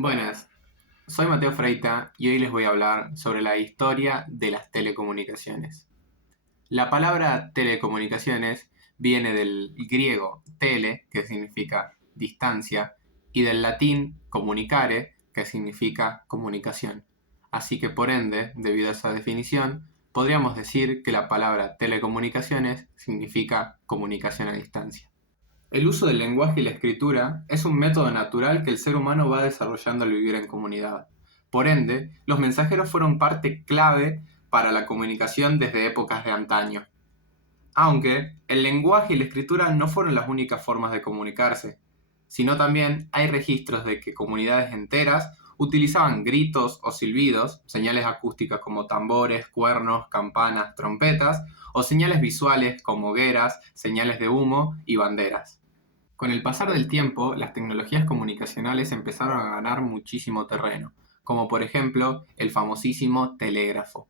Buenas, soy Mateo Freita y hoy les voy a hablar sobre la historia de las telecomunicaciones. La palabra telecomunicaciones viene del griego tele, que significa distancia, y del latín comunicare, que significa comunicación. Así que por ende, debido a esa definición, podríamos decir que la palabra telecomunicaciones significa comunicación a distancia. El uso del lenguaje y la escritura es un método natural que el ser humano va desarrollando al vivir en comunidad. Por ende, los mensajeros fueron parte clave para la comunicación desde épocas de antaño. Aunque el lenguaje y la escritura no fueron las únicas formas de comunicarse, sino también hay registros de que comunidades enteras utilizaban gritos o silbidos, señales acústicas como tambores, cuernos, campanas, trompetas, o señales visuales como hogueras, señales de humo y banderas. Con el pasar del tiempo, las tecnologías comunicacionales empezaron a ganar muchísimo terreno, como por ejemplo el famosísimo telégrafo.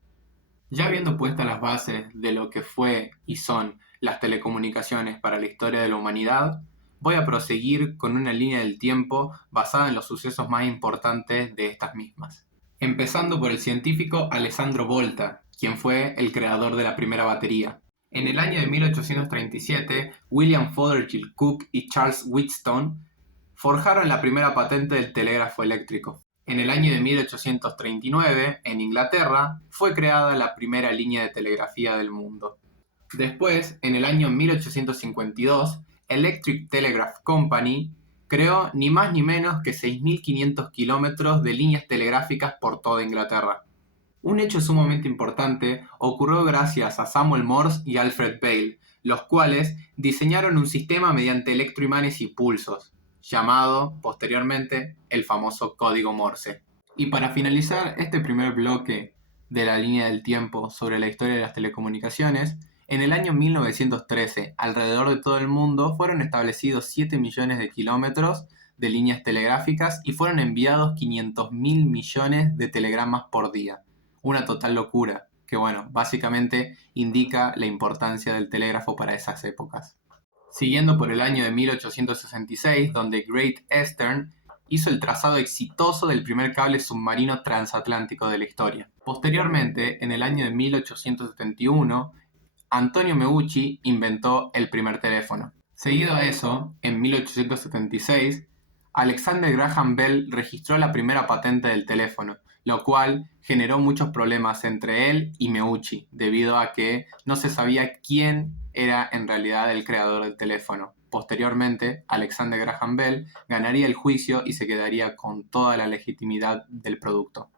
Ya habiendo puestas las bases de lo que fue y son las telecomunicaciones para la historia de la humanidad, voy a proseguir con una línea del tiempo basada en los sucesos más importantes de estas mismas. Empezando por el científico Alessandro Volta, quien fue el creador de la primera batería. En el año de 1837, William Fothergill Cooke y Charles Wheatstone forjaron la primera patente del telégrafo eléctrico. En el año de 1839, en Inglaterra, fue creada la primera línea de telegrafía del mundo. Después, en el año 1852, Electric Telegraph Company creó ni más ni menos que 6.500 kilómetros de líneas telegráficas por toda Inglaterra. Un hecho sumamente importante ocurrió gracias a Samuel Morse y Alfred Vail, los cuales diseñaron un sistema mediante electroimanes y pulsos, llamado posteriormente el famoso código Morse. Y para finalizar este primer bloque de la línea del tiempo sobre la historia de las telecomunicaciones, en el año 1913, alrededor de todo el mundo fueron establecidos 7 millones de kilómetros de líneas telegráficas y fueron enviados 500.000 millones de telegramas por día. Una total locura, que bueno, básicamente indica la importancia del telégrafo para esas épocas. Siguiendo por el año de 1866, donde Great Eastern hizo el trazado exitoso del primer cable submarino transatlántico de la historia. Posteriormente, en el año de 1871, Antonio Meucci inventó el primer teléfono. Seguido a eso, en 1876, Alexander Graham Bell registró la primera patente del teléfono, lo cual generó muchos problemas entre él y Meucci, debido a que no se sabía quién era en realidad el creador del teléfono. Posteriormente, Alexander Graham Bell ganaría el juicio y se quedaría con toda la legitimidad del producto.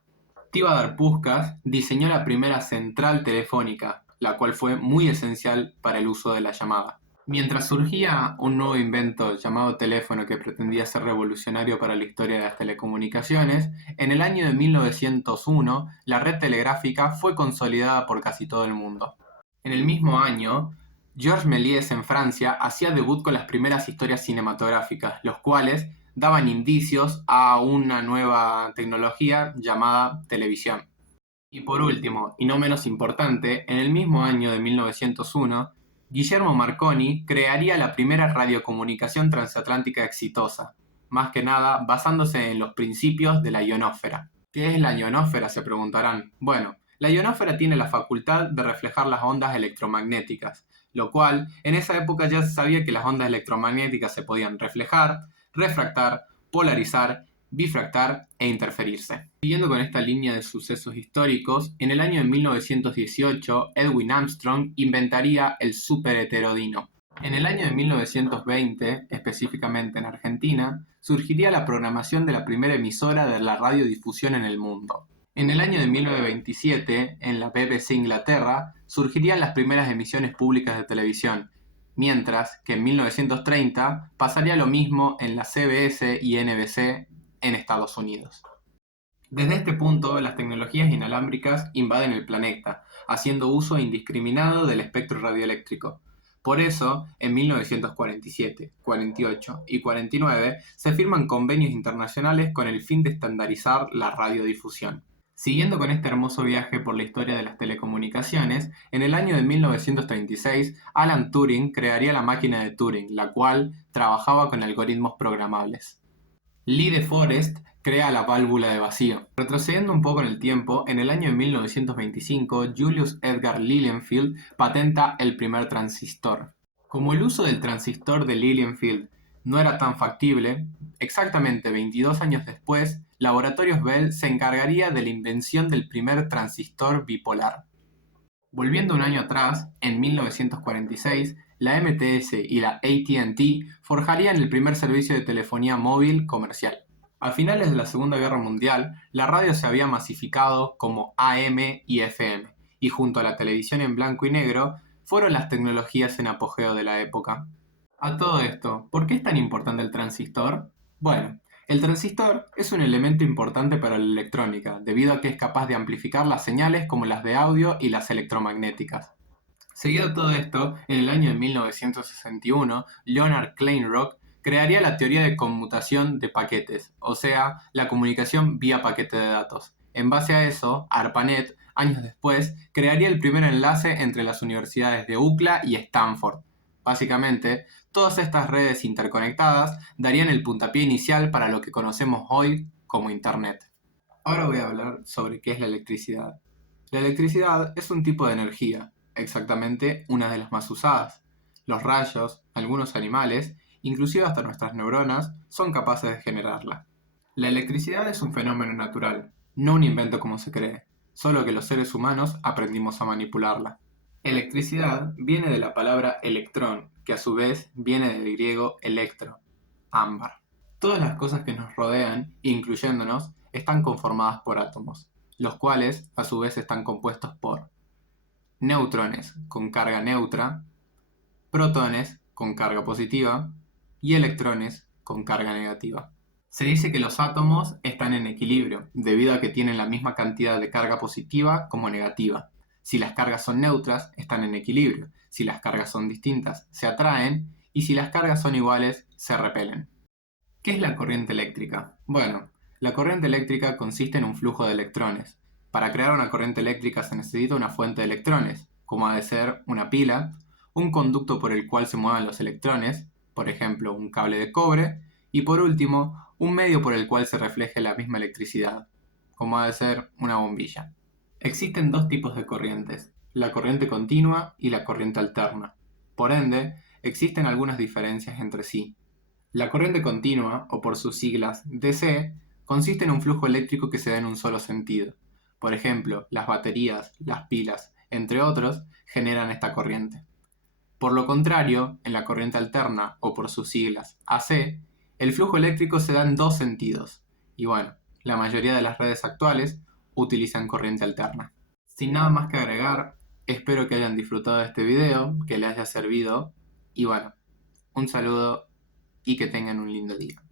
Tivadar Puskás diseñó la primera central telefónica, la cual fue muy esencial para el uso de la llamada. Mientras surgía un nuevo invento llamado teléfono que pretendía ser revolucionario para la historia de las telecomunicaciones, en el año de 1901 la red telegráfica fue consolidada por casi todo el mundo. En el mismo año, Georges Méliès en Francia hacía debut con las primeras historias cinematográficas, los cuales daban indicios a una nueva tecnología llamada televisión. Y por último, y no menos importante, en el mismo año de 1901, Guillermo Marconi crearía la primera radiocomunicación transatlántica exitosa, más que nada basándose en los principios de la ionosfera. ¿Qué es la ionosfera?, se preguntarán. Bueno, la ionosfera tiene la facultad de reflejar las ondas electromagnéticas, lo cual en esa época ya se sabía que las ondas electromagnéticas se podían reflejar, refractar, polarizar, bifractar e interferirse. Siguiendo con esta línea de sucesos históricos, en el año de 1918 Edwin Armstrong inventaría el superheterodino. En el año de 1920, específicamente en Argentina, surgiría la programación de la primera emisora de la radiodifusión en el mundo. En el año de 1927, en la BBC Inglaterra, surgirían las primeras emisiones públicas de televisión, mientras que en 1930 pasaría lo mismo en la CBS y NBC en Estados Unidos. Desde este punto, las tecnologías inalámbricas invaden el planeta, haciendo uso indiscriminado del espectro radioeléctrico. Por eso, en 1947, 48 y 49 se firman convenios internacionales con el fin de estandarizar la radiodifusión. Siguiendo con este hermoso viaje por la historia de las telecomunicaciones, en el año de 1936, Alan Turing crearía la máquina de Turing, la cual trabajaba con algoritmos programables. Lee de Forest crea la válvula de vacío. Retrocediendo un poco en el tiempo, en el año de 1925, Julius Edgar Lilienfeld patenta el primer transistor. Como el uso del transistor de Lilienfeld no era tan factible, exactamente 22 años después, Laboratorios Bell se encargaría de la invención del primer transistor bipolar. Volviendo un año atrás, en 1946, la MTS y la AT&T forjarían el primer servicio de telefonía móvil comercial. A finales de la Segunda Guerra Mundial, la radio se había masificado como AM y FM, y junto a la televisión en blanco y negro, fueron las tecnologías en apogeo de la época. A todo esto, ¿por qué es tan importante el transistor? Bueno, el transistor es un elemento importante para la electrónica, debido a que es capaz de amplificar las señales como las de audio y las electromagnéticas. Seguido todo esto, en el año de 1961, Leonard Kleinrock crearía la teoría de conmutación de paquetes, o sea, la comunicación vía paquete de datos. En base a eso, ARPANET, años después, crearía el primer enlace entre las universidades de UCLA y Stanford. Básicamente, todas estas redes interconectadas darían el puntapié inicial para lo que conocemos hoy como Internet. Ahora voy a hablar sobre qué es la electricidad. La electricidad es un tipo de energía, exactamente una de las más usadas. Los rayos, algunos animales, inclusive hasta nuestras neuronas, son capaces de generarla. La electricidad es un fenómeno natural, no un invento como se cree, solo que los seres humanos aprendimos a manipularla. Electricidad viene de la palabra electrón, que a su vez viene del griego electro, ámbar. Todas las cosas que nos rodean, incluyéndonos, están conformadas por átomos, los cuales a su vez están compuestos por neutrones con carga neutra, protones con carga positiva y electrones con carga negativa. Se dice que los átomos están en equilibrio, debido a que tienen la misma cantidad de carga positiva como negativa. Si las cargas son neutras, están en equilibrio. Si las cargas son distintas, se atraen. Y si las cargas son iguales, se repelen. ¿Qué es la corriente eléctrica? Bueno, la corriente eléctrica consiste en un flujo de electrones. Para crear una corriente eléctrica se necesita una fuente de electrones, como ha de ser una pila, un conducto por el cual se muevan los electrones, por ejemplo un cable de cobre, y por último, un medio por el cual se refleje la misma electricidad, como ha de ser una bombilla. Existen dos tipos de corrientes, la corriente continua y la corriente alterna. Por ende, existen algunas diferencias entre sí. La corriente continua, o por sus siglas DC, consiste en un flujo eléctrico que se da en un solo sentido. Por ejemplo, las baterías, las pilas, entre otros, generan esta corriente. Por lo contrario, en la corriente alterna, o por sus siglas AC, el flujo eléctrico se da en dos sentidos. Y bueno, la mayoría de las redes actuales utilizan corriente alterna. Sin nada más que agregar, espero que hayan disfrutado de este video, que les haya servido. Y bueno, un saludo y que tengan un lindo día.